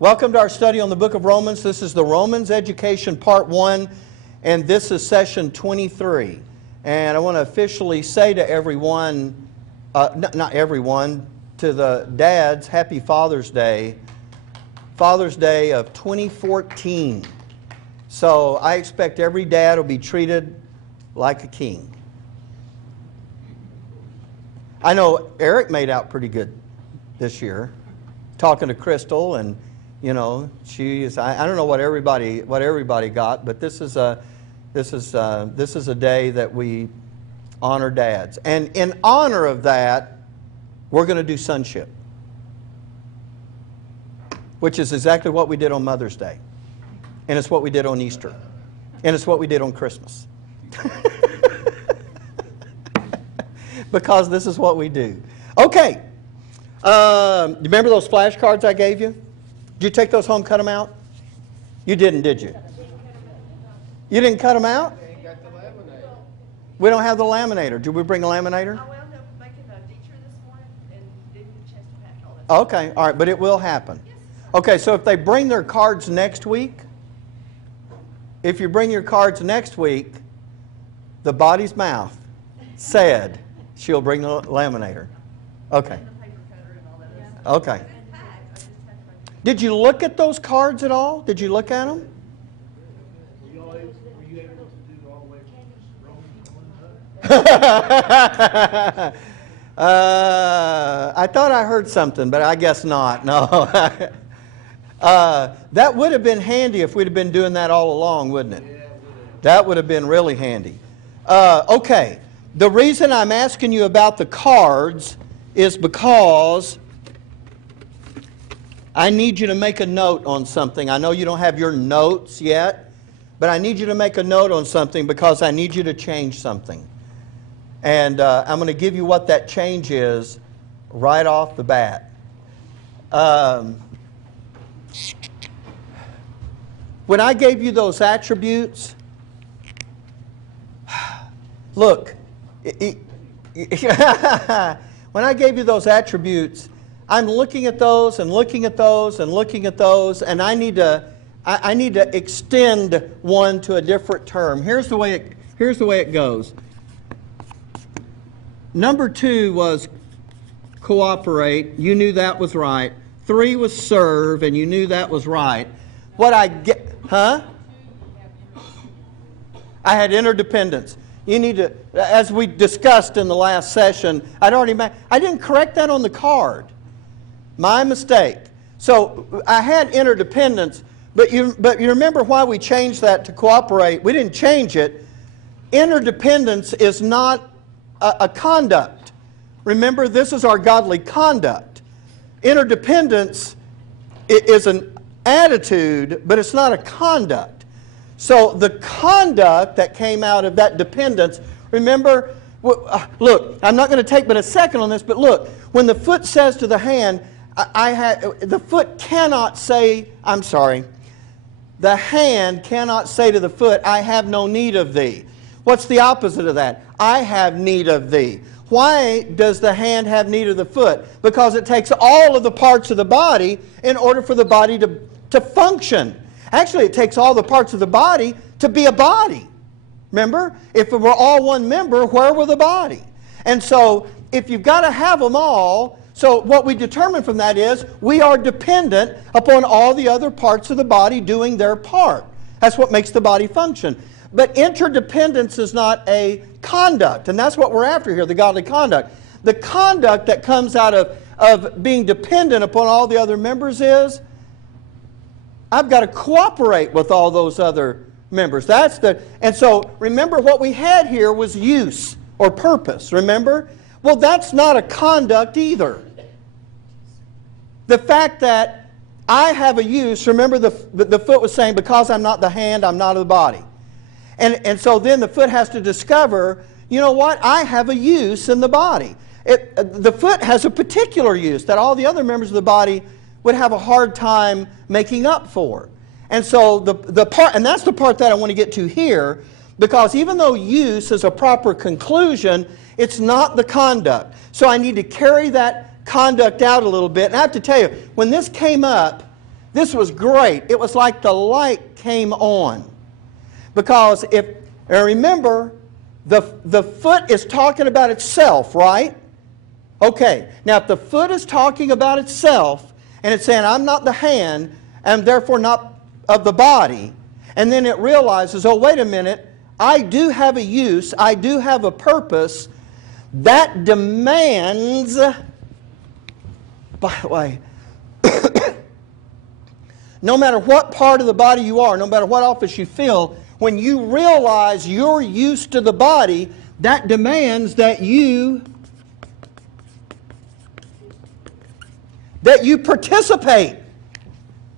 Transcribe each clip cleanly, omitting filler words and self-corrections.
Welcome to our study on the book of Romans. This is the Romans Education Part 1, and this is session 23. And I want to officially say to everyone, not everyone, to the dads, Happy Father's Day of 2014. So I expect every dad will be treated like a king. I know Eric made out pretty good this year, talking to Crystal, and you know, I don't know what everybody got, but this is a day that we honor dads. And in honor of that, we're going to do sonship, which is exactly what we did on Mother's Day. And it's what we did on Easter. And it's what we did on Christmas. Because this is what we do. Okay. Remember those flashcards I gave you? Did you take those home, cut them out? You didn't, did you? You didn't cut them out? We don't have the laminator. Did we bring a laminator? I wound up making a feature this morning and didn't get a chance to pack all that. Okay, all right, but it will happen. Okay, so if they bring their cards next week, if you bring your cards next week, the body's mouth said she'll bring the laminator. Okay. Okay. Did you look at those cards at all? Did you look at them? Were you able to do all the way from Romans? I thought I heard something, but I guess not. No. That would have been handy if we'd have been doing that all along, wouldn't it? Yeah, That would have been really handy. Okay. The reason I'm asking you about the cards is because I need you to make a note on something. I know you don't have your notes yet, but I need you to make a note on something because I need you to change something. And I'm going to give you what that change is right off the bat. When I gave you those attributes, look, when I gave you those attributes, I'm looking at those and looking at those and looking at those, and I need to extend one to a different term. Here's the way it goes. Number 2 was cooperate. You knew that was right. 3 was serve, and you knew that was right. What I get, huh? I had interdependence. You need to, as we discussed in the last session, I didn't correct that on the card. My mistake. So I had interdependence, but you remember why we changed that to cooperate. We didn't change it. Interdependence is not a conduct. Remember, this is our godly conduct. Interdependence is an attitude, but it's not a conduct. So the conduct that came out of that dependence, remember, look, I'm not going to take but a second on this, but look, when the foot says to the hand, the foot cannot say, I'm sorry, the hand cannot say to the foot, I have no need of thee. What's the opposite of that? I have need of thee. Why does the hand have need of the foot? Because it takes all of the parts of the body in order for the body to function. Actually, it takes all the parts of the body to be a body. Remember? If it were all one member, where were the body? And so, if you've got to have them all, so what we determine from that is we are dependent upon all the other parts of the body doing their part. That's what makes the body function. But interdependence is not a conduct, and that's what we're after here, the godly conduct. The conduct that comes out of being dependent upon all the other members is I've got to cooperate with all those other members. And so remember what we had here was use or purpose, remember? Well, that's not a conduct either. The fact that I have a use, remember the foot was saying, because I'm not the hand, I'm not of the body. And so then the foot has to discover, you know what, I have a use in the body. The foot has a particular use that all the other members of the body would have a hard time making up for. And so the part, and that's the part that I want to get to here, because even though use is a proper conclusion, it's not the conduct. So I need to carry that conduct out a little bit. And I have to tell you, when this came up, This was great. It was like the light came on. Because if, and remember, the foot is talking about itself, right? Okay, now if the foot is talking about itself, and it's saying, I'm not the hand, and therefore not of the body, and then it realizes, oh, wait a minute, I do have a use, I do have a purpose, that demands, by the way, no matter what part of the body you are, no matter what office you fill, when you realize your use to the body, that demands that you participate.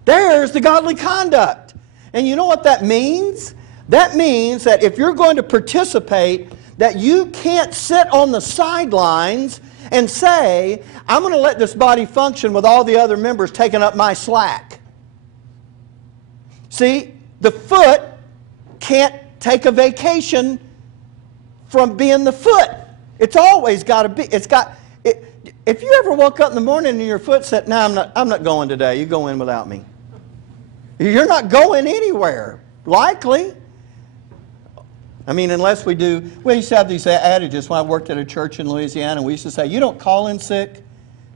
There's the godly conduct. And you know what that means? That means that if you're going to participate, that you can't sit on the sidelines and say, I'm going to let this body function with all the other members taking up my slack. See, the foot can't take a vacation from being the foot. It's always got to be. If you ever woke up in the morning and your foot said, no, I'm not going today. You go in without me. You're not going anywhere, likely. I mean, unless we do, we used to have these adages when I worked at a church in Louisiana. We used to say, you don't call in sick,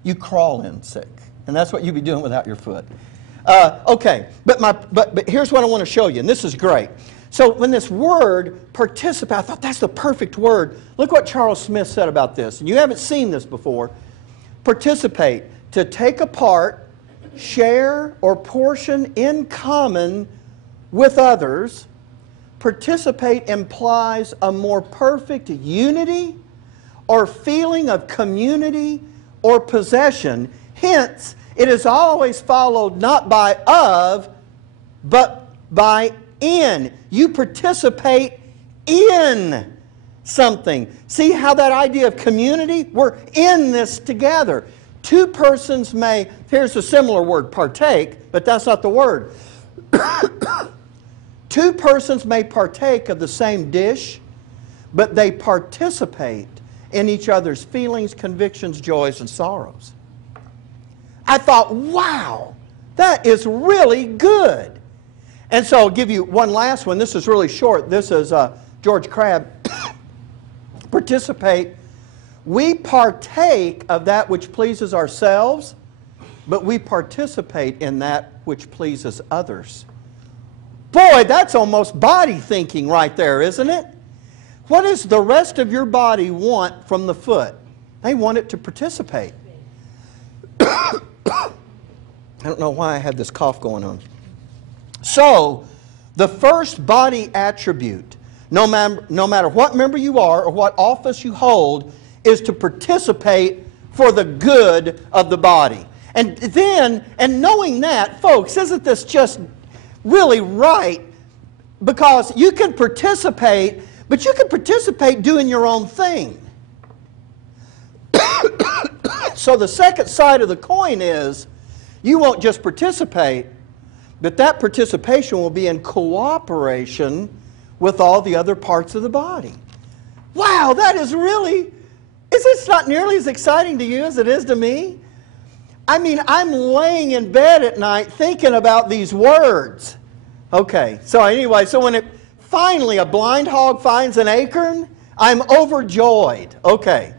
you crawl in sick. And that's what you'd be doing without your foot. Okay, but here's what I want to show you, and this is great. So when this word, participate, I thought that's the perfect word. Look what Charles Smith said about this. And you haven't seen this before. Participate, to take a part, share, or portion in common with others. Participate implies a more perfect unity or feeling of community or possession. Hence, it is always followed not by of, but by in. You participate in something. See how that idea of community? We're in this together. Two persons may, here's a similar word, partake, but that's not the word. Two persons may partake of the same dish, but they participate in each other's feelings, convictions, joys, and sorrows. I thought, wow, that is really good. And so I'll give you one last one. This is really short. This is George Crabb. Participate. We partake of that which pleases ourselves, but we participate in that which pleases others. Boy, that's almost body thinking right there, isn't it? What does the rest of your body want from the foot? They want it to participate. I don't know why I had this cough going on. So, the first body attribute, no matter what member you are or what office you hold, is to participate for the good of the body. And then, and knowing that, folks, isn't this just really right? Because you can participate, but you can participate doing your own thing. So the second side of the coin is, you won't just participate, but that participation will be in cooperation with all the other parts of the body. Wow, that is really, is this not nearly as exciting to you as it is to me? I mean, I'm laying in bed at night thinking about these words. Okay, so anyway, so when finally a blind hog finds an acorn, I'm overjoyed. Okay.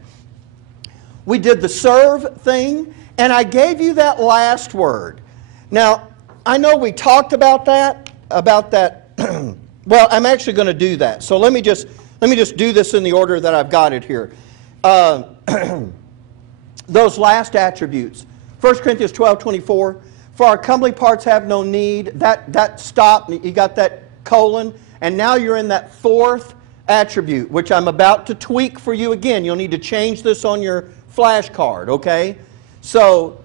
We did the serve thing, and I gave you that last word. Now, I know we talked about that. Well, I'm actually going to do that. So let me just do this in the order that I've got it here. Those last attributes. 1 Corinthians 12:24. For our comely parts have no need. That stop, you got that colon, and now you're in that fourth attribute, which I'm about to tweak for you again. You'll need to change this on your flashcard, okay? So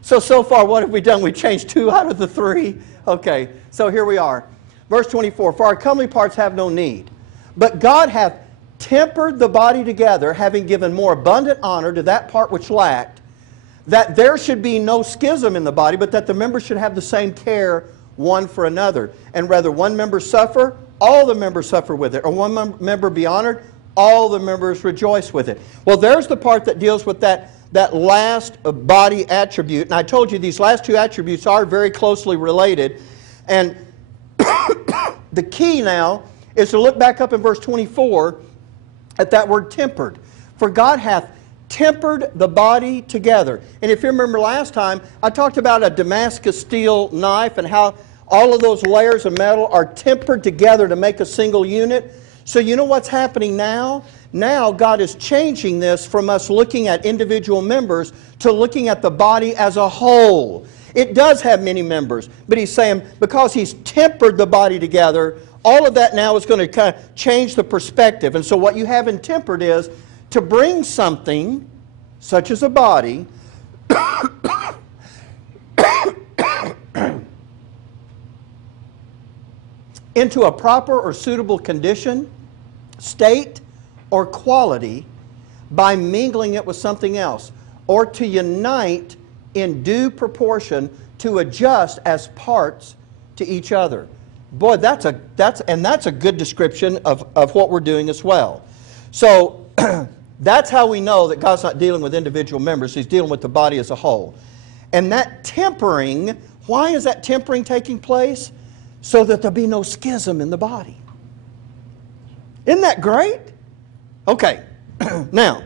far, what have we done? We changed 2 out of the 3. Okay, so here we are. Verse 24, for our comely parts have no need, but God hath tempered the body together, having given more abundant honor to that part which lacked, that there should be no schism in the body, but that the members should have the same care one for another. And rather one member suffer, all the members suffer with it. Or one member be honored, all the members rejoice with it. Well, there's the part that deals with that that last body attribute. And I told you these last two attributes are very closely related. And the key now is to look back up in verse 24 at that word tempered. For God hath tempered the body together. And if you remember last time, I talked about a Damascus steel knife and how all of those layers of metal are tempered together to make a single unit. So you know what's happening now? Now God is changing this from us looking at individual members to looking at the body as a whole. It does have many members, but He's saying because He's tempered the body together, all of that now is going to kind of change the perspective. And so what you have in tempered is to bring something, such as a body, into a proper or suitable condition, state, or quality by mingling it with something else, or to unite in due proportion to adjust as parts to each other. Boy, that's a good description of what we're doing as well. So that's how we know that God's not dealing with individual members. He's dealing with the body as a whole. And that tempering, why is that tempering taking place? So that there'll be no schism in the body. Isn't that great? Okay, now,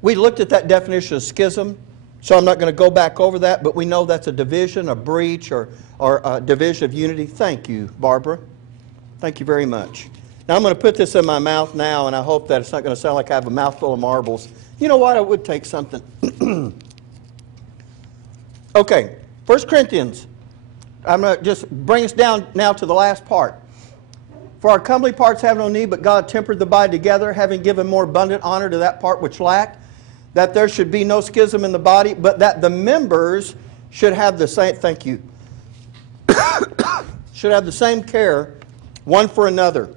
we looked at that definition of schism, so I'm not going to go back over that, but we know that's a division, a breach, or a division of unity. Thank you, Barbara. Thank you very much. Now, I'm going to put this in my mouth now, and I hope that it's not going to sound like I have a mouthful of marbles. You know what? I would take something. Okay, 1 Corinthians. I'm going to just bring us down now to the last part. For our comely parts have no need, but God tempered the body together, having given more abundant honor to that part which lacked, that there should be no schism in the body, but that the members should have the same, thank you, should have the same care one for another.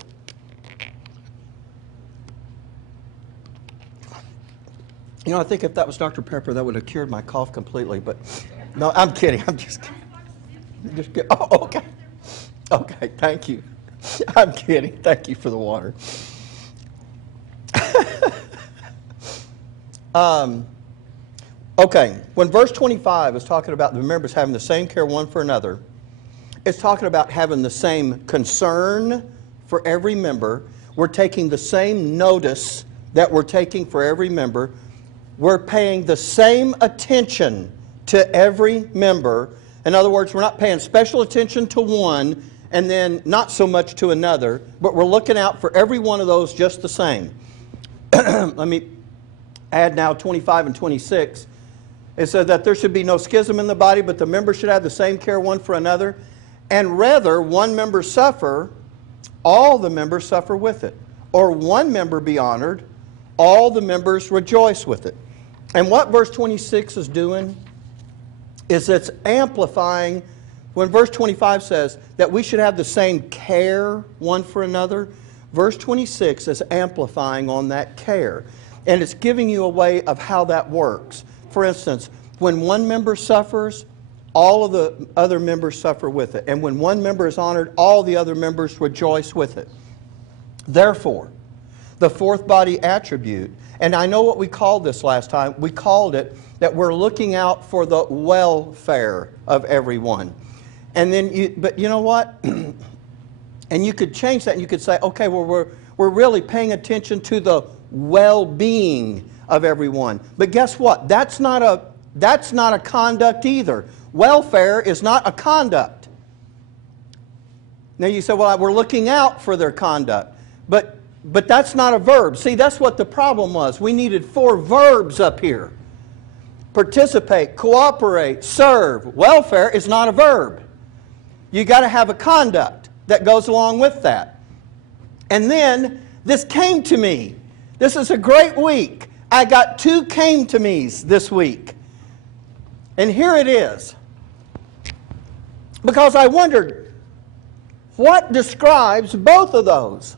You know, I think if that was Dr. Pepper, that would have cured my cough completely, but no, I'm kidding. I'm just kidding. Just kidding. Oh, okay. Okay, thank you. I'm kidding. Thank you for the water. Okay, when verse 25 is talking about the members having the same care one for another, it's talking about having the same concern for every member. We're taking the same notice that we're taking for every member. We're paying the same attention to every member. In other words, we're not paying special attention to one and then not so much to another, but we're looking out for every one of those just the same. Let me add now 25 and 26. It says that there should be no schism in the body, but the members should have the same care one for another. And rather, one member suffer, all the members suffer with it. Or one member be honored, all the members rejoice with it. And what verse 26 is doing is it's amplifying. When verse 25 says that we should have the same care one for another, verse 26 is amplifying on that care. And it's giving you a way of how that works. For instance, when one member suffers, all of the other members suffer with it. And when one member is honored, all the other members rejoice with it. Therefore, the fourth body attribute, and I know what we called this last time, we called it that we're looking out for the welfare of everyone. And then, but you know what? And you could change that and you could say, okay, well, we're really paying attention to the well-being of everyone. But guess what? That's not a conduct either. Welfare is not a conduct. Now you say, well, we're looking out for their conduct. But that's not a verb. See, that's what the problem was. We needed 4 verbs up here. Participate, cooperate, serve. Welfare is not a verb. You got to have a conduct that goes along with that. And then this came to me. This is a great week. I got 2 came to me's this week. And here it is. Because I wondered, what describes both of those?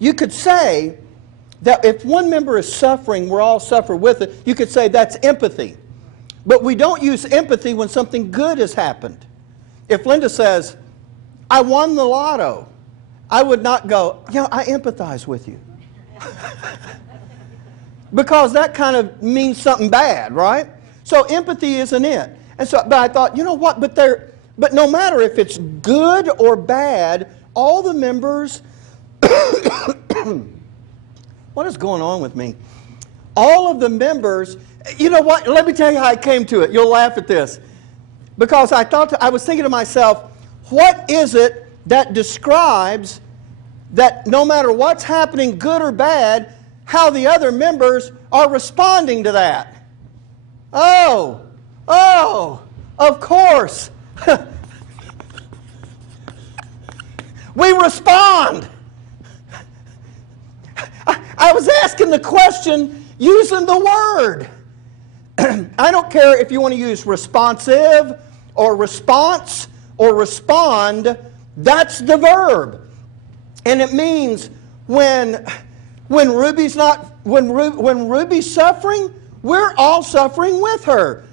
You could say that if one member is suffering, we're all suffer with it. You could say that's empathy. But we don't use empathy when something good has happened. If Linda says, I won the lotto, I would not go, I empathize with you. because that kind of means something bad, right? So empathy isn't it. And so, but I thought, you know what? But no matter if it's good or bad, all the members. What is going on with me? All of the members. You know what? Let me tell you how I came to it. You'll laugh at this, because I was thinking to myself, what is it that describes that no matter what's happening, good or bad, how the other members are responding to that? Oh, of course. We respond. I was asking the question using the word. I don't care if you want to use responsive or response or respond. That's the verb. And it means when Ruby's suffering, we're all suffering with her.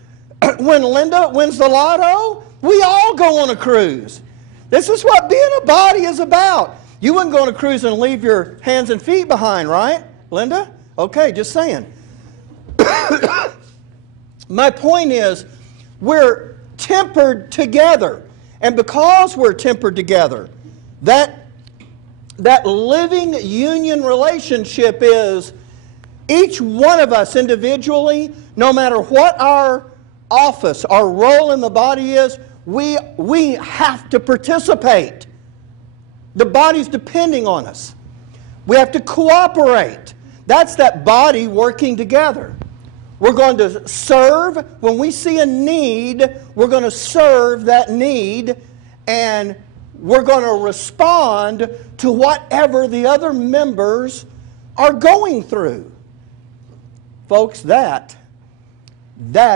When Linda wins the lotto, we all go on a cruise. This is what being a body is about. You wouldn't go on a cruise and leave your hands and feet behind, right, Linda? Okay, just saying. My point is, we're tempered together. And because we're tempered together, that living union relationship is each one of us individually, no matter what our office, our role in the body is, we have to participate. The body's depending on us. We have to cooperate. That's that body working together. We're going to serve. When we see a need, we're going to serve that need, and we're going to respond to whatever the other members are going through. Folks, that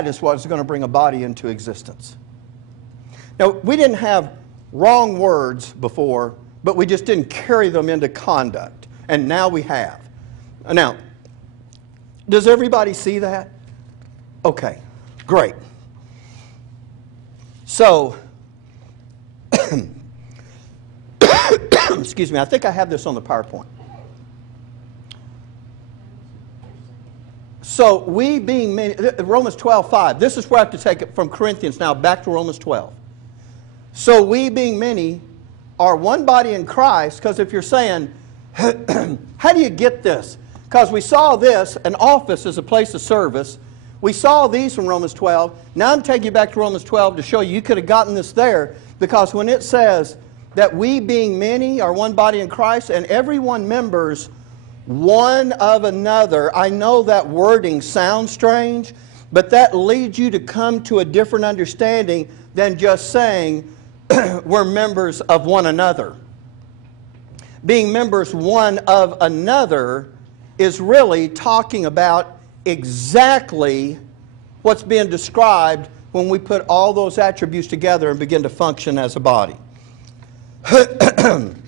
is what's going to bring a body into existence. Now, we didn't have wrong words before, but we just didn't carry them into conduct. And now we have. Now, does everybody see that? Okay, great. So, excuse me, I think I have this on the PowerPoint. So, we being many, Romans 12:5, this is where I have to take it from Corinthians now back to Romans 12. So, we being many are one body in Christ, because if you're saying, how do you get this? Because we saw this, an office is a place of service. We saw these from Romans 12. Now I'm taking you back to Romans 12 to show you could have gotten this there, because when it says that we being many are one body in Christ and every one members one of another, I know that wording sounds strange, but that leads you to come to a different understanding than just saying we're members of one another. Being members one of another is really talking about exactly what's being described when we put all those attributes together and begin to function as a body.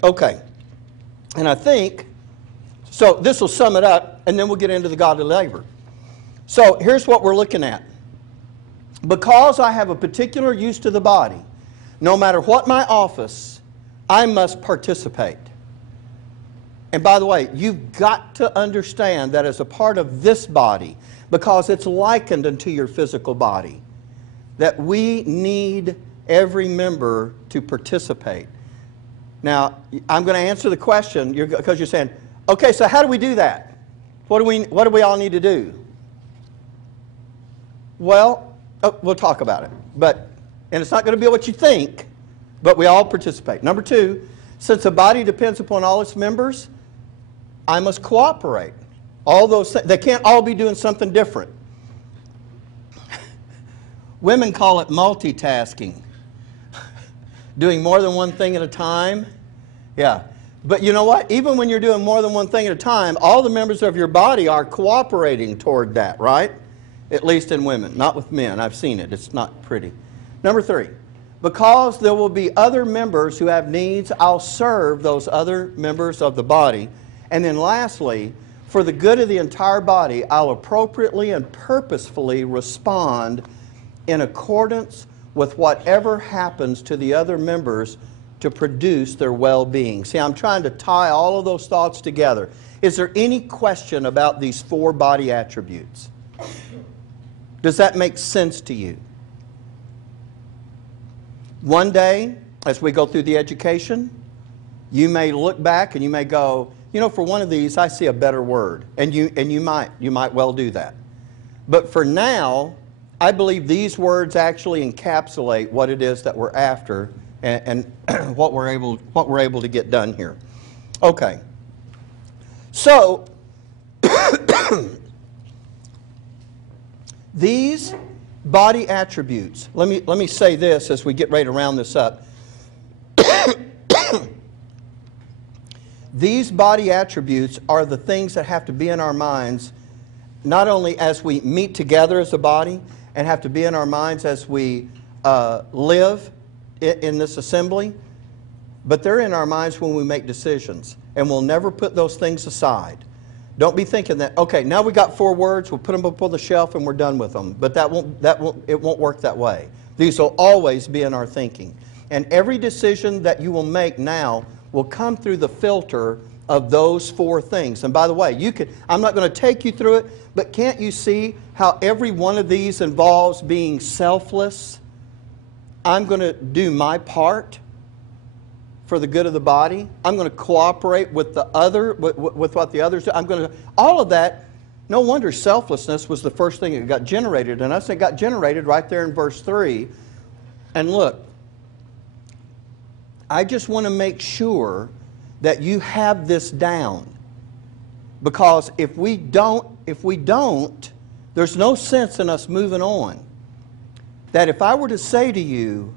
Okay. And I think, so this will sum it up, and then we'll get into the godly labor. So here's what we're looking at. Because I have a particular use to the body, no matter what my office, I must participate. And by the way, you've got to understand that as a part of this body, because it's likened unto your physical body, that we need every member to participate. Now, I'm going to answer the question because you're saying, okay, so how do we do that? What do we all need to do? Well, we'll talk about it. And it's not going to be what you think, but we all participate. Number two, since a body depends upon all its members, I must cooperate. All those things, they can't all be doing something different. Women call it multitasking. Doing more than one thing at a time. Yeah. But you know what? Even when you're doing more than one thing at a time, all the members of your body are cooperating toward that, right? At least in women. Not with men. I've seen it. It's not pretty. Number three, because there will be other members who have needs, I'll serve those other members of the body. And then lastly, for the good of the entire body, I'll appropriately and purposefully respond in accordance with whatever happens to the other members to produce their well-being. See, I'm trying to tie all of those thoughts together. Is there any question about these 4 body attributes? Does that make sense to you? One day, as we go through the education, you may look back and you may go, you know, for one of these, I see a better word. And you might well do that. But for now, I believe these words actually encapsulate what it is that we're after and what we're able to get done here. Okay. So, these body attributes, let me say this as we get ready to round this up. These body attributes are the things that have to be in our minds, not only as we meet together as a body, and have to be in our minds as we live in this assembly, but they're in our minds when we make decisions. And we'll never put those things aside. Don't be thinking that, okay, now we got 4 words, we'll put them up on the shelf and we're done with them. But it won't work that way. These will always be in our thinking. And every decision that you will make now will come through the filter of those 4 things. And by the way, I'm not going to take you through it, but can't you see how every one of these involves being selfless? I'm going to do my part for the good of the body. I'm going to cooperate with the other, with what the others do. All of that. No wonder selflessness was the first thing that got generated in us. It got generated right there in verse 3. And look, I just want to make sure that you have this down. Because if we don't, there's no sense in us moving on. That if I were to say to you,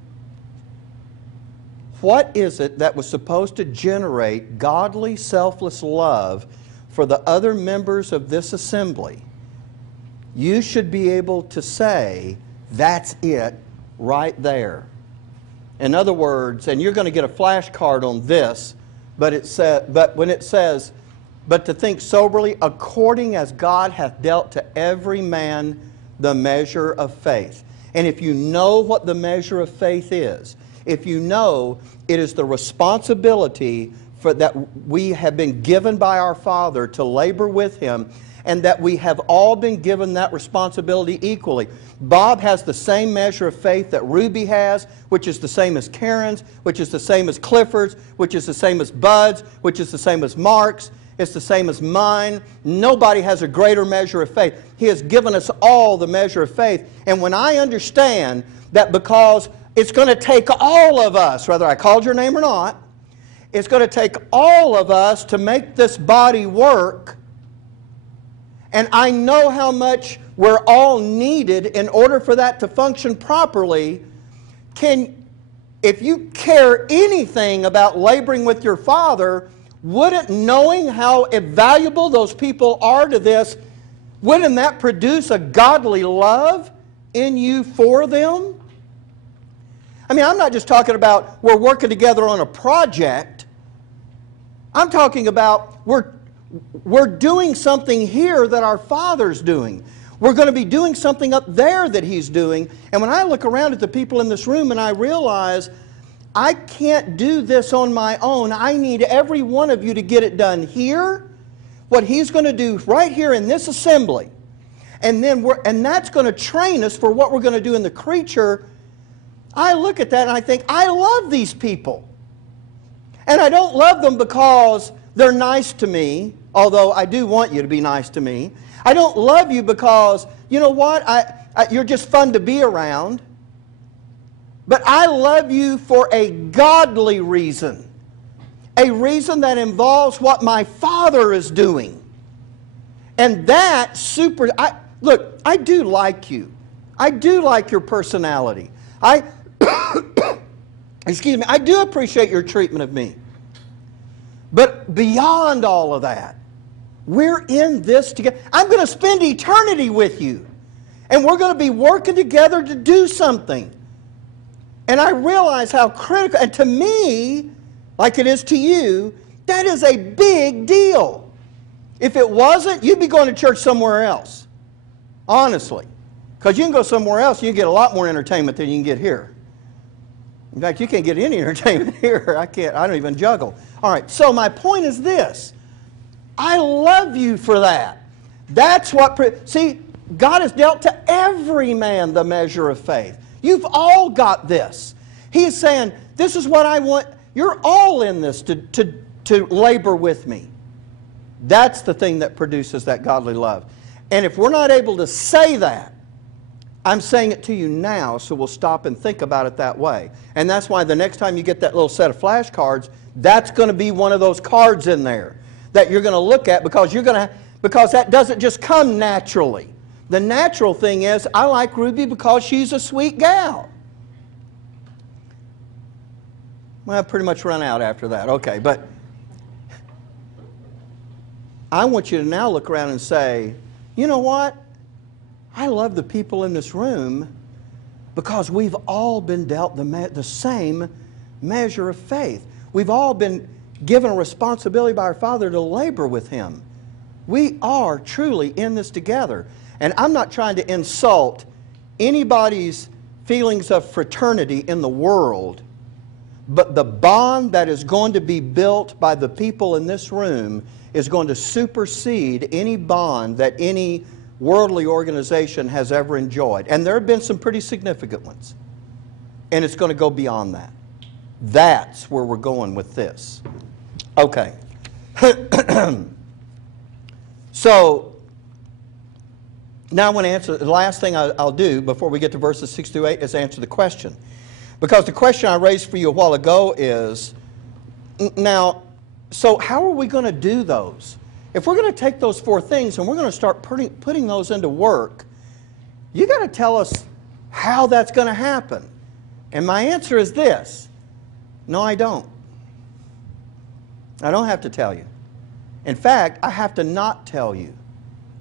what is it that was supposed to generate godly, selfless love for the other members of this assembly? You should be able to say, that's it right there. In other words, and you're going to get a flashcard on this, but when it says, but to think soberly, according as God hath dealt to every man the measure of faith. And if you know what the measure of faith is, if you know it is the responsibility that we have been given by our Father to labor with Him, and that we have all been given that responsibility equally. Bob has the same measure of faith that Ruby has, which is the same as Karen's, which is the same as Clifford's, which is the same as Bud's, which is the same as Mark's. It's the same as mine. Nobody has a greater measure of faith. He has given us all the measure of faith. And when I understand that because it's going to take all of us, whether I called your name or not, it's going to take all of us to make this body work. And I know how much we're all needed in order for that to function properly. If you care anything about laboring with your Father, wouldn't knowing how valuable those people are to this, wouldn't that produce a godly love in you for them? I mean, I'm not just talking about we're working together on a project. I'm talking about we're doing something here that our Father's doing. We're going to be doing something up there that He's doing. And when I look around at the people in this room and I realize I can't do this on my own, I need every one of you to get it done here, what He's going to do right here in this assembly. And that's going to train us for what we're going to do in the creature. I look at that and I think, I love these people. And I don't love them because they're nice to me, although I do want you to be nice to me. I don't love you because, you know what, you're just fun to be around. But I love you for a godly reason. A reason that involves what my Father is doing. And that look, I do like you. I do like your personality. Excuse me, I do appreciate your treatment of me. But beyond all of that, we're in this together. I'm going to spend eternity with you. And we're going to be working together to do something. And I realize how critical, and to me, like it is to you, that is a big deal. If it wasn't, you'd be going to church somewhere else. Honestly. Because you can go somewhere else and you get a lot more entertainment than you can get here. In fact, you can't get any entertainment here. I don't even juggle. All right, so my point is this. I love you for that. That's what, see, God has dealt to every man the measure of faith. You've all got this. He is saying, this is what I want. You're all in this to labor with me. That's the thing that produces that godly love. And if we're not able to say that, I'm saying it to you now, so we'll stop and think about it that way. And that's why the next time you get that little set of flashcards, that's going to be one of those cards in there that you're going to look at, because that doesn't just come naturally. The natural thing is, I like Ruby because she's a sweet gal. Well, I've pretty much run out after that. Okay, but I want you to now look around and say, you know what? I love the people in this room because we've all been dealt the same measure of faith. We've all been given a responsibility by our Father to labor with Him. We are truly in this together. And I'm not trying to insult anybody's feelings of fraternity in the world, but the bond that is going to be built by the people in this room is going to supersede any bond that any worldly organization has ever enjoyed. And there have been some pretty significant ones. And it's going to go beyond that. That's where we're going with this. Okay. So, now I want to answer, the last thing I'll do before we get to verses 6 through 8 is answer the question. Because the question I raised for you a while ago is, now, so how are we going to do those? If we're going to take those four things and we're going to start putting those into work, you got to tell us how that's going to happen. And my answer is this. No, I don't. I don't have to tell you. In fact, I have to not tell you.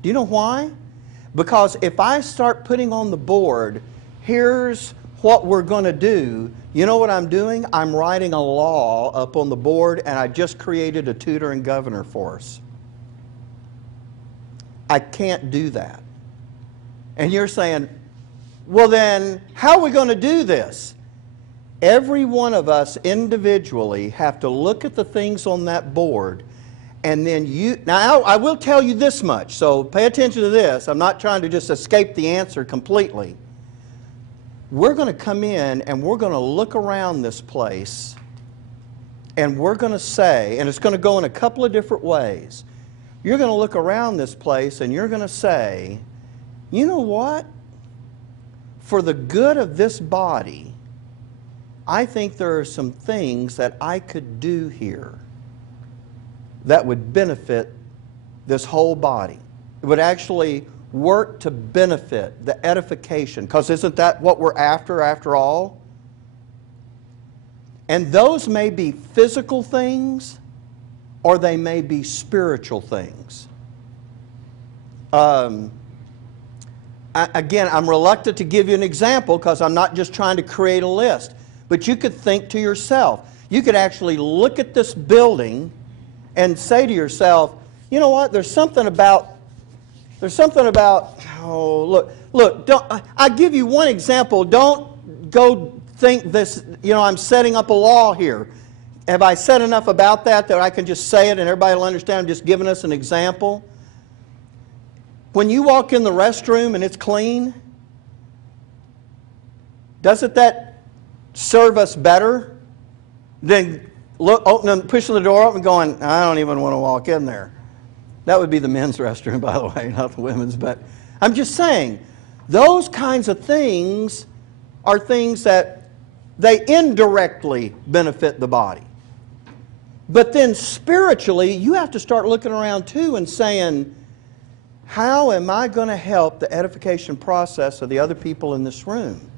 Do you know why? Because if I start putting on the board, here's what we're going to do, you know what I'm doing? I'm writing a law up on the board, and I just created a tutor and governor for us. I can't do that. And you're saying, well then, how are we going to do this? Every one of us individually have to look at the things on that board, and then now I will tell you this much, so pay attention to this. I'm not trying to just escape the answer completely. We're going to come in and we're going to look around this place, and we're going to say, and it's going to go in a couple of different ways. You're going to look around this place and you're going to say, you know what? For the good of this body, I think there are some things that I could do here that would benefit this whole body. It would actually work to benefit the edification, because isn't that what we're after all? And those may be physical things, or they may be spiritual things. Again, I'm reluctant to give you an example because I'm not just trying to create a list. But you could think to yourself. You could actually look at this building and say to yourself, you know what, there's something about, oh, look, I'll give you one example. Don't go think this, I'm setting up a law here. Have I said enough about that I can just say it and everybody will understand? I'm just giving us an example. When you walk in the restroom and it's clean, doesn't that serve us better than pushing the door up and going, I don't even want to walk in there? That would be the men's restroom, by the way, not the women's. But I'm just saying, those kinds of things are things that they indirectly benefit the body. But then spiritually, you have to start looking around too and saying, how am I going to help the edification process of the other people in this room?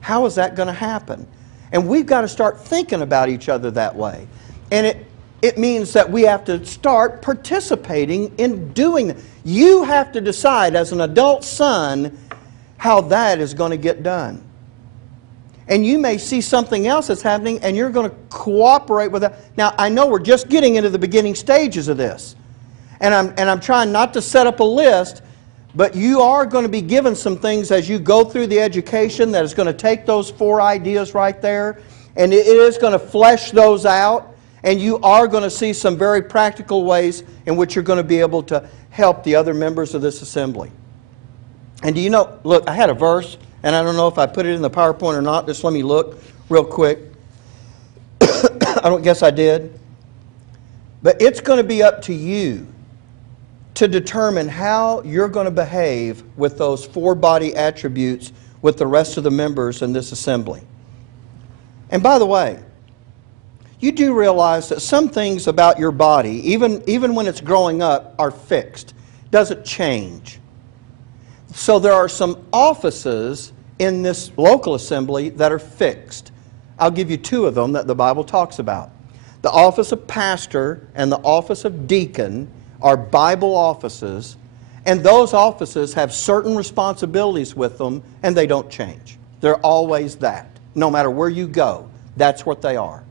How is that going to happen? And we've got to start thinking about each other that way. And it means that we have to start participating in doing it. You have to decide as an adult son how that is going to get done. And you may see something else that's happening and you're going to cooperate with that. Now, I know we're just getting into the beginning stages of this. And I'm trying not to set up a list, but you are going to be given some things as you go through the education that is going to take those four ideas right there And it is going to flesh those out, and you are going to see some very practical ways in which you're going to be able to help the other members of this assembly. And do you know, look, I had a verse, and I don't know if I put it in the PowerPoint or not. Just let me look real quick. I don't guess I did. But it's going to be up to you to determine how you're going to behave with those 4 body attributes with the rest of the members in this assembly. And by the way, you do realize that some things about your body, even when it's growing up, are fixed. It doesn't change. So there are some offices in this local assembly that are fixed. I'll give you 2 of them that the Bible talks about. The office of pastor and the office of deacon are Bible offices, and those offices have certain responsibilities with them, and they don't change. They're always that. No matter where you go, that's what they are.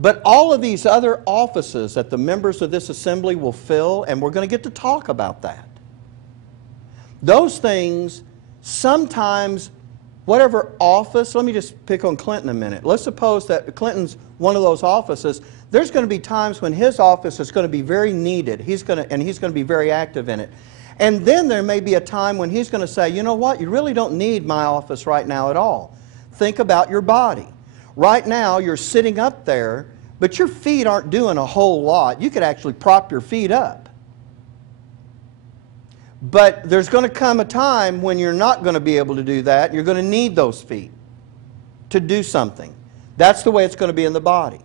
But all of these other offices that the members of this assembly will fill, and we're going to get to talk about that. Those things, sometimes, whatever office, let me just pick on Clinton a minute. Let's suppose that Clinton's one of those offices. There's going to be times when his office is going to be very needed. He's going to be very active in it. And then there may be a time when he's going to say, you know what, you really don't need my office right now at all. Think about your body. Right now, you're sitting up there, but your feet aren't doing a whole lot. You could actually prop your feet up. But there's going to come a time when you're not going to be able to do that. You're going to need those feet to do something. That's the way it's going to be in the body.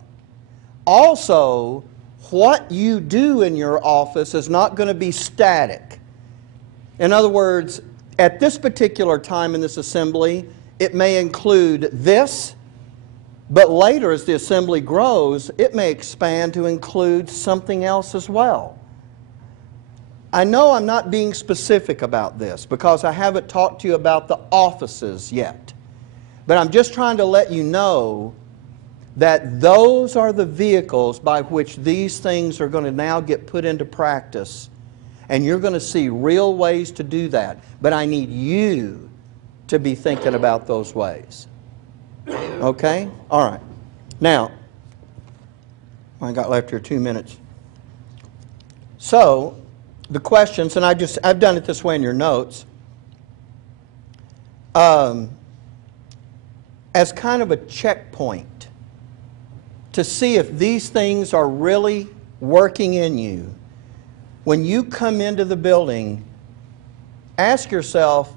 Also, what you do in your office is not going to be static. In other words, at this particular time in this assembly, it may include this, but later as the assembly grows, it may expand to include something else as well. I know I'm not being specific about this because I haven't talked to you about the offices yet. But I'm just trying to let you know that those are the vehicles by which these things are going to now get put into practice. And you're going to see real ways to do that. But I need you to be thinking about those ways. Okay? All right. Now, I got left here 2 minutes. So, the questions, and I've done it this way in your notes. As kind of a checkpoint to see if these things are really working in you. When you come into the building, ask yourself,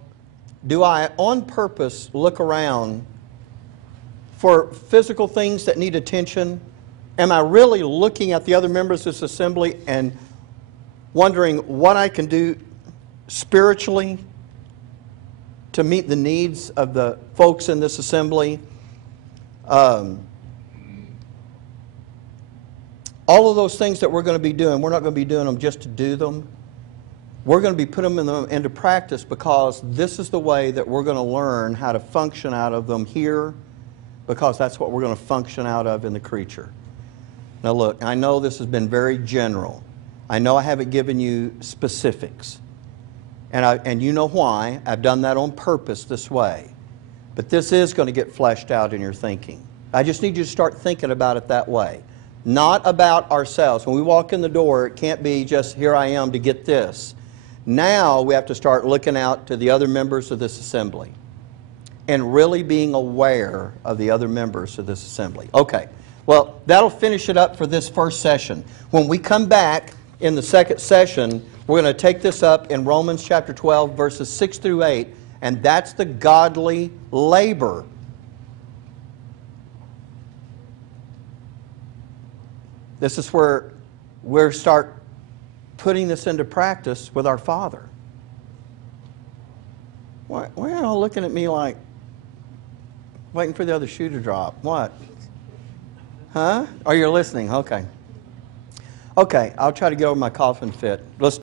do I on purpose look around for physical things that need attention? Am I really looking at the other members of this assembly and wondering what I can do spiritually to meet the needs of the folks in this assembly? All of those things that we're going to be doing, we're not going to be doing them just to do them. We're going to be putting them into practice because this is the way that we're going to learn how to function out of them here, because that's what we're going to function out of in the creature. Now look, I know this has been very general. I know I haven't given you specifics. And you know why. I've done that on purpose this way. But this is going to get fleshed out in your thinking. I just need you to start thinking about it that way. Not about ourselves. When we walk in the door, it can't be just, here I am to get this. Now we have to start looking out to the other members of this assembly and really being aware of the other members of this assembly. Okay, well, that'll finish it up for this first session. When we come back in the second session, we're going to take this up in Romans chapter 12, verses 6 through 8, and that's the godly labor. This is where we'll start putting this into practice with our Father. Why are you all looking at me like waiting for the other shoe to drop? What? Huh? Oh, you're listening. Okay. Okay, I'll try to get over my coughing fit. Let's